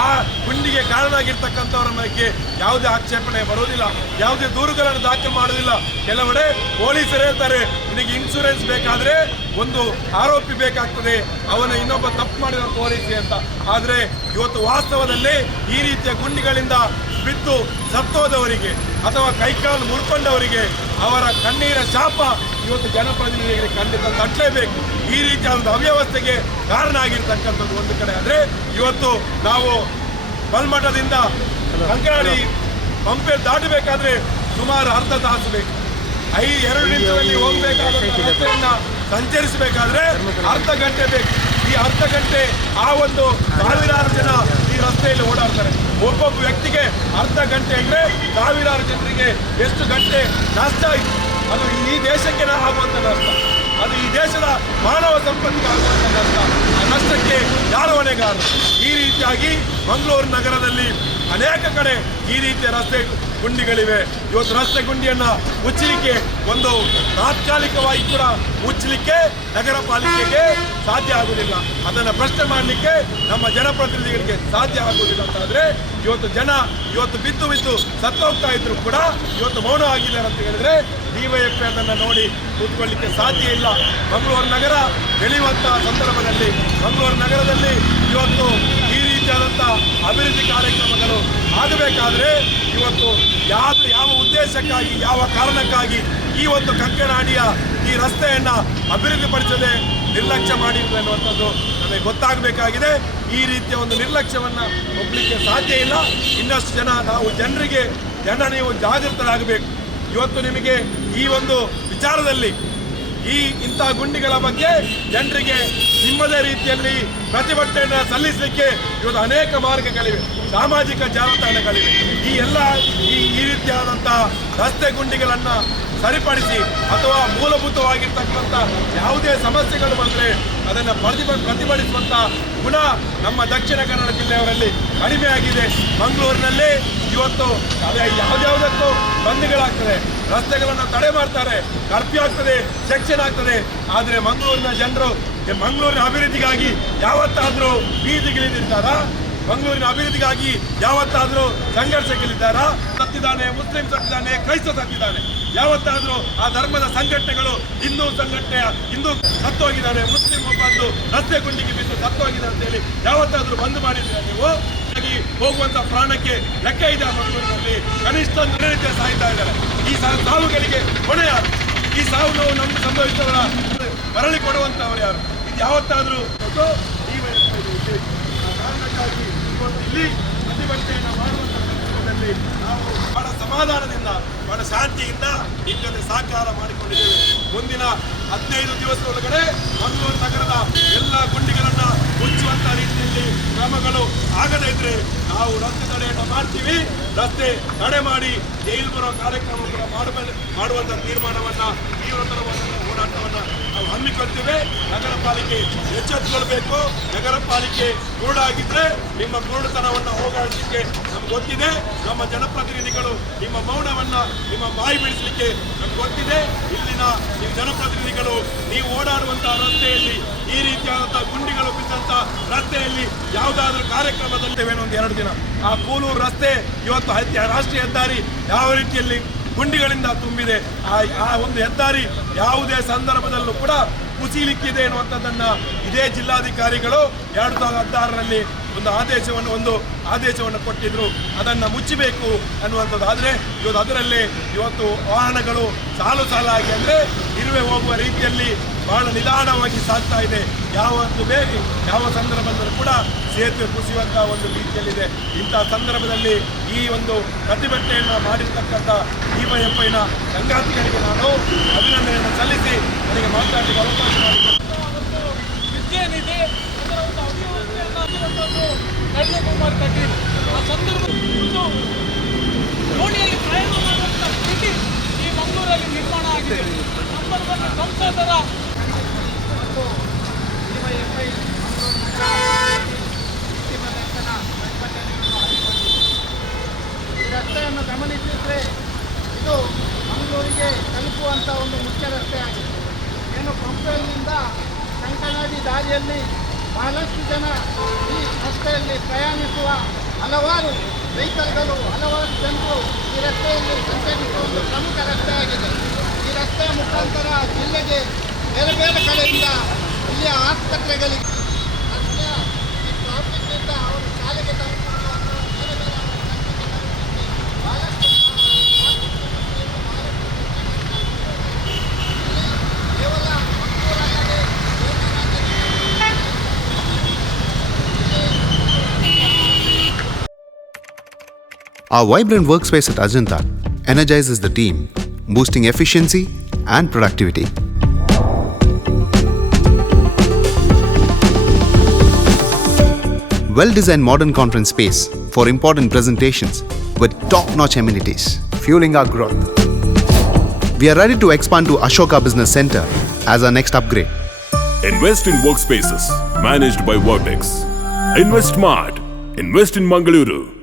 ಆ ಗುಂಡಿಗೆ ಕಾರಣ ಆಗಿರ್ತಕ್ಕಂಥವರ ಬಗ್ಗೆ ಯಾವುದೇ ಆಕ್ಷೇಪಣೆ ಬರೋದಿಲ್ಲ, ಯಾವುದೇ ದೂರುಗಳನ್ನು ದಾಖಲು ಮಾಡೋದಿಲ್ಲ. ಕೆಲವೆಡೆ ಪೊಲೀಸರು ಹೇಳ್ತಾರೆ, ನಿನಗೆ ಇನ್ಶೂರೆನ್ಸ್ ಬೇಕಾದರೆ ಒಂದು ಆರೋಪಿ ಬೇಕಾಗ್ತದೆ, ಅವನ ಇನ್ನೊಬ್ಬ ತಪ್ಪು ಮಾಡಿದ ತೋರಿಸಿ ಅಂತ. ಆದರೆ ಇವತ್ತು ವಾಸ್ತವದಲ್ಲಿ ಈ ರೀತಿಯ ಗುಂಡಿಗಳಿಂದ ಬಿದ್ದು ಸತ್ತೋದವರಿಗೆ ಅಥವಾ ಕೈಕಾಲು ಮುರ್ಕೊಂಡವರಿಗೆ ಅವರ ಕಣ್ಣೀರ ಶಾಪ ಇವತ್ತು ಜನಪ್ರತಿನಿಧಿಗಳಿಗೆ ಖಂಡಿತ ತಟ್ಟಲೇಬೇಕು. ಈ ರೀತಿಯ ಒಂದು ಅವ್ಯವಸ್ಥೆಗೆ ಕಾರಣ ಆಗಿರ್ತಕ್ಕಂಥದ್ದು ಒಂದು ಕಡೆ. ಆದರೆ ಇವತ್ತು ನಾವು ಬಲ್ಮಠದಿಂದ ಕಂಕನಾಡಿ ಪಂಪೇರ್ ದಾಟಬೇಕಾದ್ರೆ ಸುಮಾರು ಅರ್ಧ ತಾಸು ಬೇಕು. 2 ನಿಮಿಷದಲ್ಲಿ ಹೋಗಬೇಕಾದ ರಸ್ತೆಯನ್ನು ಸಂಚರಿಸಬೇಕಾದ್ರೆ ಅರ್ಧ ಗಂಟೆ ಬೇಕು. ಈ ಅರ್ಧ ಗಂಟೆ ಆ ಒಂದು ಸಾವಿರಾರು ಜನ ಈ ರಸ್ತೆಯಲ್ಲಿ ಓಡಾಡ್ತಾರೆ. ಒಬ್ಬೊಬ್ಬ ವ್ಯಕ್ತಿಗೆ ಅರ್ಧ ಗಂಟೆ ಅಂದರೆ ಸಾವಿರಾರು ಜನರಿಗೆ ಎಷ್ಟು ಗಂಟೆ ನಷ್ಟ ಆಯಿತು. ಅದು ಈ ದೇಶಕ್ಕೆ ಆಗುವಂಥ ನಷ್ಟ, ಅದು ಈ ದೇಶದ ಮಾನವ ಸಂಪತ್ತಿಗೆ ಆಗುವಂಥ ನಷ್ಟ. ಆ ನಷ್ಟಕ್ಕೆ ಯಾರು ಹೊಣೆಗಾರರು? ಈ ರೀತಿಯಾಗಿ ಮಂಗಳೂರು ನಗರದಲ್ಲಿ ಅನೇಕ ಕಡೆ ಈ ರೀತಿಯ ರಸ್ತೆ ಗುಂಡಿಗಳಿವೆ. ಇವತ್ತು ರಸ್ತೆ ಗುಂಡಿಯನ್ನು ಮುಚ್ಚಲಿಕ್ಕೆ ಒಂದು ತಾತ್ಕಾಲಿಕವಾಗಿ ಕೂಡ ಮುಚ್ಚಲಿಕ್ಕೆ ನಗರ ಪಾಲಿಕೆಗೆ ಸಾಧ್ಯ ಆಗುವುದಿಲ್ಲ. ಅದನ್ನು ಪ್ರಶ್ನೆ ಮಾಡಲಿಕ್ಕೆ ನಮ್ಮ ಜನಪ್ರತಿನಿಧಿಗಳಿಗೆ ಸಾಧ್ಯ ಆಗುವುದಿಲ್ಲ ಅಂತಾದರೆ ಇವತ್ತು ಬಿದ್ದು ಸತ್ತೋಗ್ತಾ ಇದ್ರು ಕೂಡ ಇವತ್ತು ಮೌನ ಆಗಿದ್ದಾರೆ ಅಂತ ಹೇಳಿದ್ರೆ ಡಿವೈಎಫ್ಐ ಅದನ್ನು ನೋಡಿ ಕೂತ್ಕೊಳ್ಳಿಕ್ಕೆ ಸಾಧ್ಯ ಇಲ್ಲ. ಮಂಗಳೂರು ನಗರ ಬೆಳೆಯುವಂತಹ ಸಂದರ್ಭದಲ್ಲಿ ಮಂಗಳೂರು ನಗರದಲ್ಲಿ ಇವತ್ತು ಈ ರೀತಿಯಾದಂಥ ಅಭಿವೃದ್ಧಿ ಕಾರ್ಯಕ್ರಮಗಳು ಆಗಬೇಕಾದ್ರೆ ಇವತ್ತು ಯಾವ ಉದ್ದೇಶಕ್ಕಾಗಿ ಯಾವ ಕಾರಣಕ್ಕಾಗಿ ಈ ಒಂದು ಕಂಕನಾಡಿಯ ಈ ರಸ್ತೆಯನ್ನು ಅಭಿವೃದ್ಧಿಪಡಿಸದೆ ನಿರ್ಲಕ್ಷ್ಯ ಮಾಡಿದ್ರು ಅನ್ನುವಂಥದ್ದು ನಮಗೆ ಗೊತ್ತಾಗಬೇಕಾಗಿದೆ. ಈ ರೀತಿಯ ಒಂದು ನಿರ್ಲಕ್ಷ್ಯವನ್ನು ಒಪ್ಪಲಿಕ್ಕೆ ಸಾಧ್ಯ ಇಲ್ಲ. ಇನ್ನಷ್ಟು ಜನ ನೀವು ಜಾಗೃತರಾಗಬೇಕು. ಇವತ್ತು ನಿಮಗೆ ಈ ಒಂದು ವಿಚಾರದಲ್ಲಿ ಇಂಥ ಗುಂಡಿಗಳ ಬಗ್ಗೆ ಜನರಿಗೆ ನಿಮ್ಮದೇ ರೀತಿಯಲ್ಲಿ ಪ್ರತಿಭಟನೆಯನ್ನು ಸಲ್ಲಿಸಲಿಕ್ಕೆ ಇವತ್ತು ಅನೇಕ ಮಾರ್ಗಗಳಿವೆ, ಸಾಮಾಜಿಕ ಜಾಲತಾಣಗಳಿವೆ. ಈ ರೀತಿಯಾದಂಥ ರಸ್ತೆ ಗುಂಡಿಗಳನ್ನು ಸರಿಪಡಿಸಿ ಅಥವಾ ಮೂಲಭೂತವಾಗಿರ್ತಕ್ಕಂಥ ಯಾವುದೇ ಸಮಸ್ಯೆಗಳು ಬಂದರೆ ಅದನ್ನು ಪ್ರತಿಭಟಿಸುವಂಥ ಗುಣ ನಮ್ಮ ದಕ್ಷಿಣ ಕನ್ನಡ ಜಿಲ್ಲೆಯವರಲ್ಲಿ ಕಡಿಮೆ ಆಗಿದೆ. ಮಂಗಳೂರಿನಲ್ಲಿ ಇವತ್ತು ಯಾವುದ್ಯಾವುದಕ್ಕೂ ಬಂದ್ಗಳಾಗ್ತದೆ, ರಸ್ತೆಗಳನ್ನು ತಡೆ ಮಾಡ್ತಾರೆ, ಕರ್ಫ್ಯೂ ಆಗ್ತದೆ, ಸೆಕ್ಷನ್ ಆಗ್ತದೆ. ಆದರೆ ಮಂಗಳೂರಿನ ಜನರು ಮಂಗಳೂರಿನ ಅಭಿವೃದ್ಧಿಗಾಗಿ ಯಾವತ್ತಾದರೂ ಬೀದಿಗಿಳಿದಿದ್ದಾರಾ? ಮಂಗಳೂರಿನ ಅಭಿವೃದ್ಧಿಗಾಗಿ ಯಾವತ್ತಾದರೂ ಸಂಘರ್ಷಕ್ಕಿಳಿದ್ದಾರಾ? ಸತ್ತಿದ್ದಾನೆ, ಮುಸ್ಲಿಂ ಸತ್ತಿದ್ದಾನೆ, ಕ್ರೈಸ್ತ ಸತ್ತಿದ್ದಾನೆ. ಯಾವತ್ತಾದರೂ ಆ ಧರ್ಮದ ಸಂಘಟನೆಗಳು ಹಿಂದೂ ಸತ್ತೋಗಿದ್ದಾನೆ, ಮುಸ್ಲಿಂ ಒಬ್ಬಂದು ರಸ್ತೆ ಗುಂಡಿಗೆ ಬಿದ್ದು ಸತ್ತೋಗಿದ್ದಾರೆ ಅಂತೇಳಿ ಯಾವತ್ತಾದರೂ ಬಂದ್ ಮಾಡಿದ್ದೀರಾ ನೀವು? ಹೋಗುವಂತ ಪ್ರಾಣಕ್ಕೆ ಲೆಕ್ಕ ಇದೆ. ಮಂಗಳೂರಿನಲ್ಲಿ ಕನಿಷ್ಠ ರೀತಿಯ ಸಾಯ್ತಾ ಇದ್ದಾರೆ. ಈ ಸಾವುಗಳಿಗೆ ಹೊಣೆ ಯಾರು? ಈ ಸಾವು ನೋವು ನಮ್ಗೆ ಸಂಭವಿಸಿದವರ ಮರಳಿ ಕೊಡುವಂತವರು ಯಾರು? ಇದು ಯಾವತ್ತಾದರೂ ಕಾರಣಕ್ಕಾಗಿ ಇಲ್ಲಿ ಪ್ರತಿಭಟನೆಯನ್ನು ಮಾಡುವಂತ ಸಂದರ್ಭದಲ್ಲಿ ನಾವು ಬಹಳ ಸಮಾಧಾನದಿಂದ ಬಹಳ ಶಾಂತಿಯಿಂದ ನಿಮ್ಮ ಜೊತೆ ಸಹಕಾರ ಮಾಡಿಕೊಂಡಿದ್ದೇವೆ. ಮುಂದಿನ 15 ದಿವಸದೊಳಗಡೆ ಮಂಗಳೂರು ನಗರದ ಎಲ್ಲ ಗುಂಡಿಗಳನ್ನು ಮುಚ್ಚುವಂತ ರೀತಿಯಲ್ಲಿ ಕ್ರಮಗಳು ಆಗದೇ ಇದ್ರೆ ನಾವು ರಸ್ತೆ ತಡೆಯನ್ನು ಮಾಡ್ತೀವಿ. ರಸ್ತೆ ತಡೆ ಮಾಡಿ ಜೈಲು ಬರೋ ಕಾರ್ಯಕ್ರಮ ಕೂಡ ಮಾಡುವಂತ ತೀರ್ಮಾನವನ್ನು ತೀವ್ರತರವಾದ ಹೋರಾಟವನ್ನು ನಾವು ಹಮ್ಮಿಕೊಳ್ತೇವೆ. ನಗರ ಪಾಲಿಕೆ ಎಚ್ಚೆತ್ತುಕೊಳ್ಬೇಕು. ನಗರ ಪಾಲಿಕೆ ಕುರುಡಾಗಿದ್ರೆ ನಿಮ್ಮ ಕುರುಡುತನವನ್ನು ಹೋಗಾಡಲಿಕ್ಕೆ ನಮ್ಗೆ ಗೊತ್ತಿದೆ. ನಮ್ಮ ಜನಪ್ರತಿನಿಧಿಗಳು ನಿಮ್ಮ ಮೌನವನ್ನು ನಿಮ್ಮ ಬಾಯಿ ಬಿಡಿಸಲಿಕ್ಕೆ ನಮ್ಗೆ ಗೊತ್ತಿದೆ. ಇಲ್ಲಿನ ನಿಮ್ಮ ಜನಪ್ರತಿನಿಧಿಗಳು ನೀವು ಓಡಾಡುವಂತಹ ರಸ್ತೆಯಲ್ಲಿ ಈ ರೀತಿಯಾದಂತಹ ಗುಂಡಿಗಳು ಬಿದ್ದಂತ ರಸ್ತೆಯಲ್ಲಿ ಯಾವುದಾದ್ರೂ ಕಾರ್ಯಕ್ರಮದಲ್ಲಿ ಒಂದು 2 ದಿನ ಆ ಕೂಲೂರು ರಸ್ತೆ ಇವತ್ತು ರಾಷ್ಟ್ರೀಯ ಹೆದ್ದಾರಿ ಯಾವ ರೀತಿಯಲ್ಲಿ ಗುಂಡಿಗಳಿಂದ ತುಂಬಿದೆ. ಆ ಒಂದು ಹೆದ್ದಾರಿ ಯಾವುದೇ ಸಂದರ್ಭದಲ್ಲೂ ಕೂಡ ಕುಸಿಲಿಕ್ಕಿದೆ ಎನ್ನುವಂಥದ್ದನ್ನು ಇದೇ ಜಿಲ್ಲಾಧಿಕಾರಿಗಳು 2016ರಲ್ಲಿ ಒಂದು ಆದೇಶವನ್ನು ಕೊಟ್ಟಿದ್ರು. ಅದನ್ನು ಮುಚ್ಚಬೇಕು ಅನ್ನುವಂಥದ್ದು. ಆದರೆ ಅದರಲ್ಲಿ ವಾಹನಗಳು ಸಾಲಾಗಿ ಅಂದರೆ ಇರುವೆ ಹೋಗುವ ರೀತಿಯಲ್ಲಿ ಬಹಳ ನಿಧಾನವಾಗಿ ಸಾಗ್ತಾ ಇದೆ. ಯಾವ ಸಂದರ್ಭದಲ್ಲೂ ಕೂಡ ಸೇತುವೆ ಕುಸಿಯುವಂಥ ಒಂದು ರೀತಿಯಲ್ಲಿದೆ. ಇಂಥ ಸಂದರ್ಭದಲ್ಲಿ ಈ ಒಂದು ಪ್ರತಿಭಟನೆಯನ್ನು ಮಾಡಿರ್ತಕ್ಕಂಥ ಡಿವೈಎಫ್ಐನ ಸಂಗಾತಿಗಳಿಗೆ ನಾನು ಅಭಿನಂದನೆಯನ್ನು ಸಲ್ಲಿಸಿ ನನಗೆ ಮಾತನಾಡಲಿಕ್ಕೆ ಅವಕಾಶ ಮಾಡಿಕೊಡ್ತೀನಿ. ಕುಮಾರ್ ಕಟೀಲ್ ಆ ಸಂದರ್ಭದಲ್ಲಿ ದೋಣಿಯಲ್ಲಿ ಪ್ರಯಾಣ ಮಾಡುವಂಥ ಸ್ಥಿತಿ ಈ ಮಂಗಳೂರಲ್ಲಿ ನಿರ್ಮಾಣ ಆಗಿದೆ. ಸಂದರ್ಭದಲ್ಲಿ ಸಂಸದರ ಈ ರಸ್ತೆಯನ್ನು ಗಮನಿಸಿದರೆ ಇದು ಮಂಗಳೂರಿಗೆ ತಲುಪುವಂಥ ಒಂದು ಮುಖ್ಯ ರಸ್ತೆ ಆಗಿದೆ. ಏನು ಪಂಪೇರಿನಿಂದ ಕಂಕನಾಡಿ ದಾರಿಯಲ್ಲಿ ಬಹಳಷ್ಟು ಜನ ಈ ರಸ್ತೆಯಲ್ಲಿ ಪ್ರಯಾಣಿಸುವ ಹಲವಾರು ವೆಹಿಕಲ್ಗಳು, ಹಲವಾರು ಜನರು ಈ ರಸ್ತೆಯಲ್ಲಿ ಸಂಚರಿಸುವ ಒಂದು ಪ್ರಮುಖ ರಸ್ತೆಯಾಗಿದೆ. ಈ ರಸ್ತೆಯ ಮುಖಾಂತರ ಜಿಲ್ಲೆಗೆ ಬೇರೆ ಬೇರೆ ಕಡೆಯಿಂದ ಇಲ್ಲಿಯ ಆಸ್ಪತ್ರೆಗಳಿಗೆ ರಸ್ತೆಯ ಈ ಟ್ರಾಫಿಕ್ನಿಂದ ಅವರು ಶಾಲೆಗೆ ತಲುಪುವುದು ಅಥವಾ ಬೇರೆ ಬೇರೆ ಅವರ ಕೆಲಸಕ್ಕೆ ತಲುಪಲಿಕ್ಕೆ ಬಹಳಷ್ಟು ಕೇವಲ ಮಂಗಳೂರಲ್ಲದೆ Our vibrant workspace at Ajanta energizes the team, boosting efficiency and productivity. Well-designed modern conference space for important presentations with top-notch amenities, fueling our growth. We are ready to expand to Ashoka Business Center as our next upgrade. Invest in workspaces managed by Vertex. Invest smart. Invest in Mangaluru.